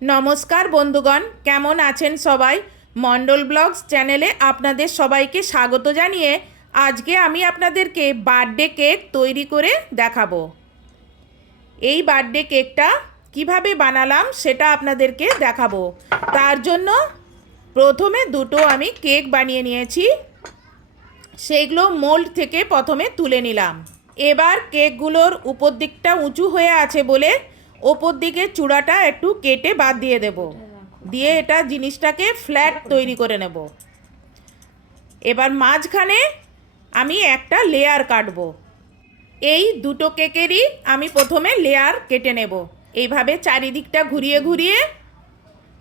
নমস্কার বন্ধুগণ, কেমন আছেন সবাই? মন্ডল ব্লগস চ্যানেলে আপনাদের সবাইকে স্বাগত জানিয়ে আজকে আমি আপনাদেরকে বার্থডে কেক তৈরি করে দেখাবো। এই বার্থডে কেকটা কীভাবে বানালাম সেটা আপনাদেরকে দেখাবো। তার জন্য প্রথমে দুটো আমি কেক বানিয়ে নিয়েছি। সেইগুলো মোল্ড থেকে প্রথমে তুলে নিলাম। এবার কেকগুলোর উপর দিকটা উঁচু হয়ে আছে বলে ওপর দিকে চূড়াটা একটু কেটে বাদ দিয়ে দেব। দিয়ে এটা জিনিসটাকে ফ্ল্যাট তৈরি করে নেব। এবার মাঝখানে আমি একটা লেয়ার কাটবো। এই দুটো কেকেরই আমি প্রথমে লেয়ার কেটে নেব। এইভাবে চারিদিকটা ঘুরিয়ে ঘুরিয়ে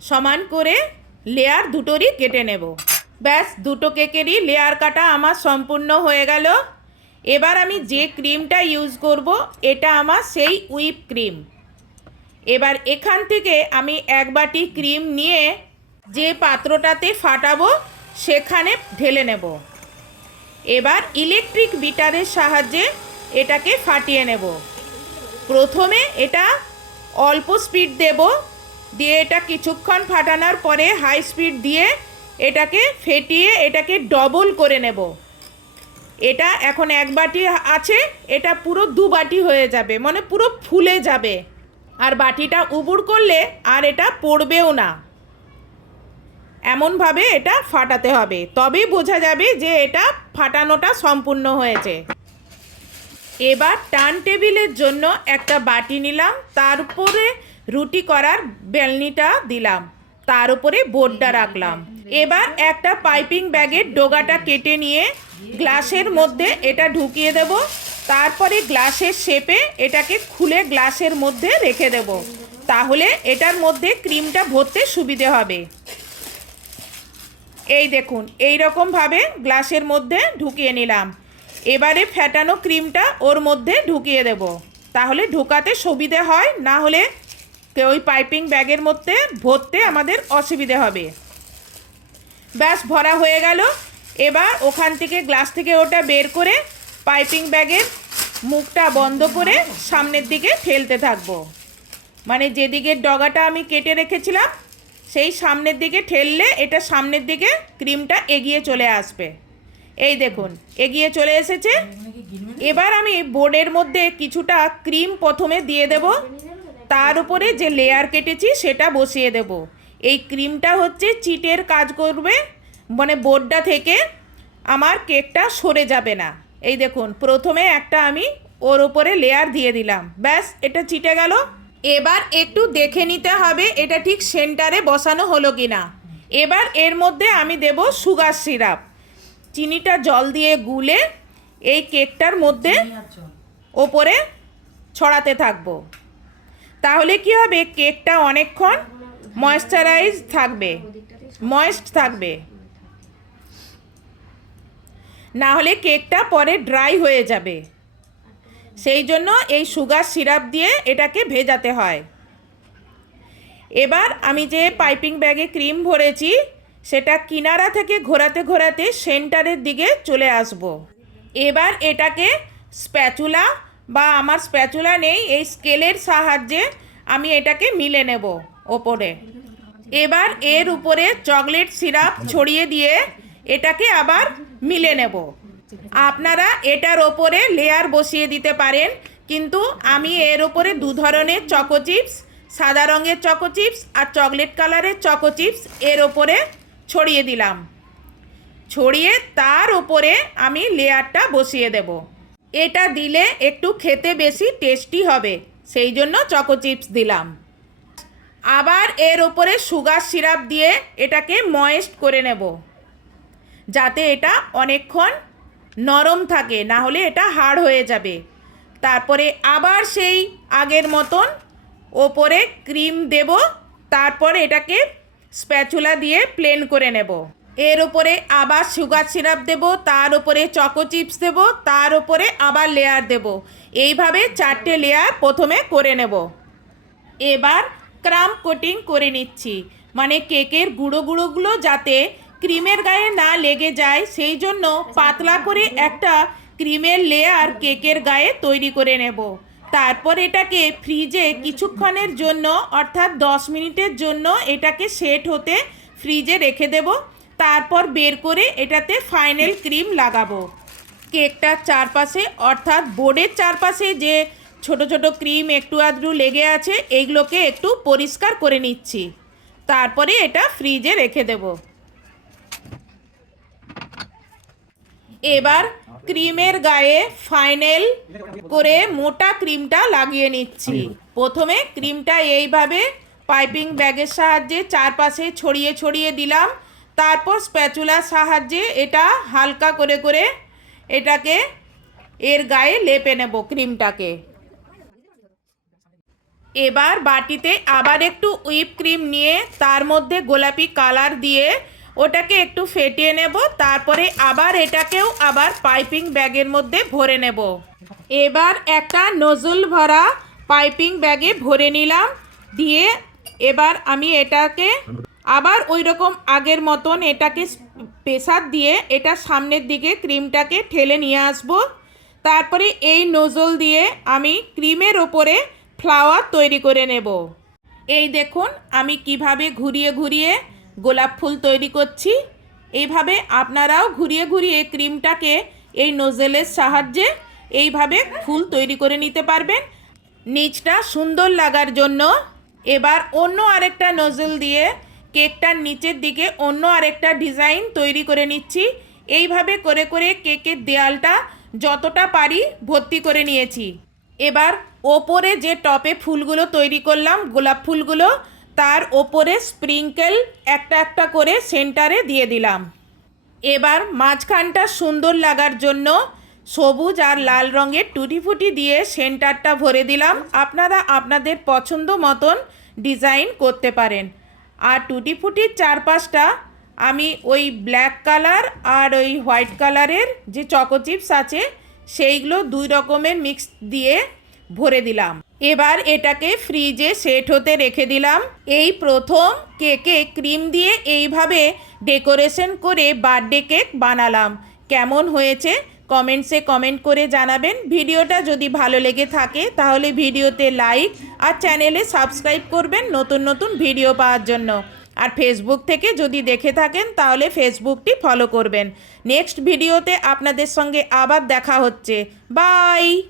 সমান করে লেয়ার দুটোরই কেটে নেব। ব্যাস, দুটো কেকেরই লেয়ার কাটা আমার সম্পূর্ণ হয়ে গেল। এবার আমি যে ক্রিমটা ইউজ করব, এটা আমার সেই উইপ ক্রিম এবার এখান থেকে আমি এক বাটি ক্রিম নিয়ে যে পাত্রটাতে ফাটাবো, সেখানে ঢেলে নেব। এবার ইলেকট্রিক বিটারের সাহায্যে এটাকে ফাটিয়ে নেব। প্রথমে এটা অল্প স্পিড দেব, দিয়ে এটা কিছুক্ষণ ফাটানোর পরে হাই স্পিড দিয়ে এটাকে ফেটিয়ে এটাকে ডবল করে নেব। এটা এখন এক বাটি আছে, এটা পুরো দু বাটি হয়ে যাবে মানে পুরো ফুলে যাবে। আর বাটিটা উবুড় করলে আর এটা পড়বেও না। এমনভাবে এটা ফাটাতে হবে। তবেই বোঝা যাবে যে এটা ফাটানোটা সম্পূর্ণ হয়েছে। এবার টার্ন টেবিলের জন্য একটা বাটি নিলাম। তার উপরে রুটি করার বেলনিটা দিলাম। তার উপরে বোর্ডটা রাখলাম। এবার একটা পাইপিং ব্যাগের ডোগাটা কেটে নিয়ে গ্লাসের মধ্যে এটা ঢুকিয়ে দেব। তারপরে গ্লাসের শেপে এটাকে খুলে গ্লাসের মধ্যে রেখে দেব। তাহলে এটার মধ্যে ক্রিমটা ভরতে সুবিধে হবে। এই দেখুন এই রকমভাবে গ্লাসের মধ্যে ঢুকিয়ে নিলাম। এবারে ফ্যাটানো ক্রিমটা ওর মধ্যে ঢুকিয়ে দেব। তাহলে ঢুকাতে সুবিধে হয়, না হলে ওই পাইপিং ব্যাগের মধ্যে ভরতে আমাদের অসুবিধে হবে। ব্যাস, ভরা হয়ে গেল। এবার ওখান থেকে গ্লাস থেকে ওটা বের করে পাইপিং ব্যাগের মুখটা বন্ধ করে সামনের দিকে ঠেলতে থাকব। মানে যেদিকে ডগাটা আমি কেটে রেখেছিলাম, সেই সামনের দিকে ঠেললে এটা সামনের দিকে ক্রিমটা এগিয়ে চলে আসবে। এই দেখুন, এগিয়ে চলে এসেছে। এবার আমি বোর্ডের মধ্যে কিছুটা ক্রিম প্রথমে দিয়ে দেব। তার উপরে যে লেয়ার কেটেছি, সেটা বসিয়ে দেব। এই ক্রিমটা হচ্ছে চিটের কাজ করবে। মানে বোর্ডটা থেকে আমার কেকটা সরে যাবে না। এই দেখুন, প্রথমে একটা আমি ওর ওপরে লেয়ার দিয়ে দিলাম। ব্যাস, এটা চিটে গেল। এবার একটু দেখে নিতে হবে এটা ঠিক সেন্টারে বসানো হলো কি না এবার এর মধ্যে আমি দেব সুগার সিরাপ চিনিটা জল দিয়ে গুলে এই কেকটার মধ্যে ওপরে ছড়াতে থাকব। তাহলে কি হবে? কেকটা অনেকক্ষণ ময়েশ্চারাইজ থাকবে। ময়েস্ট থাকবে। না হলে কেকটা পরে ড্রাই হয়ে যাবে। সেই জন্য এই সুগার সিরাপ দিয়ে এটাকে ভেজাতে হয়। এবার আমি যে পাইপিং ব্যাগে ক্রিম ভরেছি, সেটা কিনারা থেকে ঘোরাতে ঘোরাতে সেন্টারের দিকে চলে আসব। এবার এটাকে স্প্যাচুলা বা আমার স্প্যাচুলা নেই, এই স্কেলের সাহায্যে আমি এটাকে মিলে নেব ওপরে। এবার এর উপরে চকলেট সিরাপ ছড়িয়ে দিয়ে এটাকে আবার মিলে নেব। আপনারা এটার ওপরে লেয়ার বসিয়ে দিতে পারেন, কিন্তু আমি এর ওপরে দু ধরনের চকো চিপস সাদা রঙের চকো চিপস আর চকলেট কালারের চকো চিপস এর ওপরে ছড়িয়ে দিলাম। ছড়িয়ে তার ওপরে আমি লেয়ারটা বসিয়ে দেব। এটা দিলে একটু খেতে বেশি টেস্টি হবে, সেই জন্য চকো চিপস দিলাম। আবার এর ওপরে সুগার সিরাপ দিয়ে এটাকে ময়েস্ট করে নেব। যাতে এটা অনেকক্ষণ নরম থাকে, না হলে এটা হার্ড হয়ে যাবে। তারপরে আবার সেই আগের মতন ওপরে ক্রিম দেব, তারপর এটাকে স্প্যাচুলা দিয়ে প্লেন করে নেব। এর ওপরে আবার সুগার সিরাপ দেব, তার ওপরে চকো চিপস দেব, তার ওপরে আবার লেয়ার দেব। এইভাবে চারটে লেয়ার প্রথমে করে নেব। এবার ক্রাম কোটিং করে নিচ্ছি। মানে কেকের গুঁড়ো গুঁড়োগুলো যাতে ক্রিমের গায়ে না লেগে যায়, সেই জন্য পাতলা করে একটা ক্রিমের লেয়ার কেকের গায়ে তৈরি করে নেব। তারপর এটাকে ফ্রিজে কিছুক্ষণের জন্য, অর্থাৎ দশ মিনিটের জন্য এটাকে সেট হতে ফ্রিজে রেখে দেব। তারপর বের করে এটাতে ফাইনাল ক্রিম লাগাবো। কেকটার চারপাশে, অর্থাৎ বোর্ডের চারপাশে যে ছোট ছোট ক্রিম একটু আধটু লেগে আছে এইগুলোকে একটু পরিষ্কার করে নিচ্ছি। তারপরে এটা ফ্রিজে রেখে দেবো। এবার ক্রিমের গায়ে ফাইনাল করে মোটা ক্রিমটা লাগিয়ে নিচ্ছি। প্রথমে ক্রিমটা এইভাবে পাইপিং ব্যাগের সাহায্যে চারপাশে ছড়িয়ে ছড়িয়ে দিলাম। তারপর স্প্যাচুলার সাহায্যে এটা হালকা করে করে এটাকে এর গায়ে লেপে নেব ক্রিমটাকে। এবার বাটিতে আবার একটু হুইপ ক্রিম নিয়ে তার মধ্যে গোলাপি কালার দিয়ে ওটাকে একটু ফেটিয়ে নেব, তারপরে আবার এটাকেও আবার পাইপিং ব্যাগের মধ্যে ভরে নেব। এবার একটা নজল ভরা পাইপিং ব্যাগে ভরে নিলাম, দিয়ে এবার আমি এটাকে আবার ওই রকম আগের মতন এটাকে প্রেসার দিয়ে এটা সামনের দিকে ক্রিমটাকে ঠেলে নিয়ে আসব। তারপরে এই নজল দিয়ে আমি ক্রিমের ওপরে ফ্লাওয়ার তৈরি করে নেব। এই দেখুন, আমি কীভাবে ঘুরিয়ে ঘুরিয়ে গোলাপ ফুল তৈরি করছি। এইভাবে আপনারাও ঘুরিয়ে ঘুরিয়ে ক্রিমটাকে এই নোজেলের সাহায্যে এইভাবে ফুল তৈরি করে নিতে পারবেন। নিচটা সুন্দর লাগার জন্য এবার অন্য আরেকটা নজল দিয়ে কেকটার নিচের দিকে অন্য আরেকটা ডিজাইন তৈরি করে নিচ্ছি। এইভাবে করে করে কেকের দেয়ালটা যতটা পারি ভর্তি করে নিয়েছি। এবার ওপরে যে টপে ফুলগুলো তৈরি করলাম, গোলাপ ফুলগুলো তার ওপরে স্প্রিঙ্কেল একটা একটা করে সেন্টারে দিয়ে দিলাম। এবার মাঝখানটা সুন্দর লাগার জন্য সবুজ আর লাল রঙের টুটি ফুটি দিয়ে সেন্টারটা ভরে দিলাম। আপনারা আপনাদের পছন্দ মতন ডিজাইন করতে পারেন। আর টুটি ফুটির চারপাশটা আমি ওই ব্ল্যাক কালার আর ওই হোয়াইট কালারের যে চকো চিপস আছে, সেইগুলো দুই রকমের মিক্স দিয়ে ভরে দিলাম। এবার এটাকে ফ্রিজে সেট হতে রেখে দিলাম। এই প্রথম কেকে ক্রিম দিয়ে এইভাবে ডেকোরেশন করে বার্থডে কেক বানালাম। কেমন হয়েছে? কমেন্টসে কমেন্ট করে জানাবেন। ভিডিওটা যদি ভালো লেগে থাকে, তাহলে ভিডিওতে লাইক আর চ্যানেলে সাবস্ক্রাইব করবেন নতুন নতুন ভিডিও পাওয়ার জন্য। আর ফেসবুক থেকে যদি দেখে থাকেন, তাহলে ফেসবুকটি ফলো করবেন। নেক্সট ভিডিওতে আপনাদের সঙ্গে আবার দেখা হচ্ছে। বাই!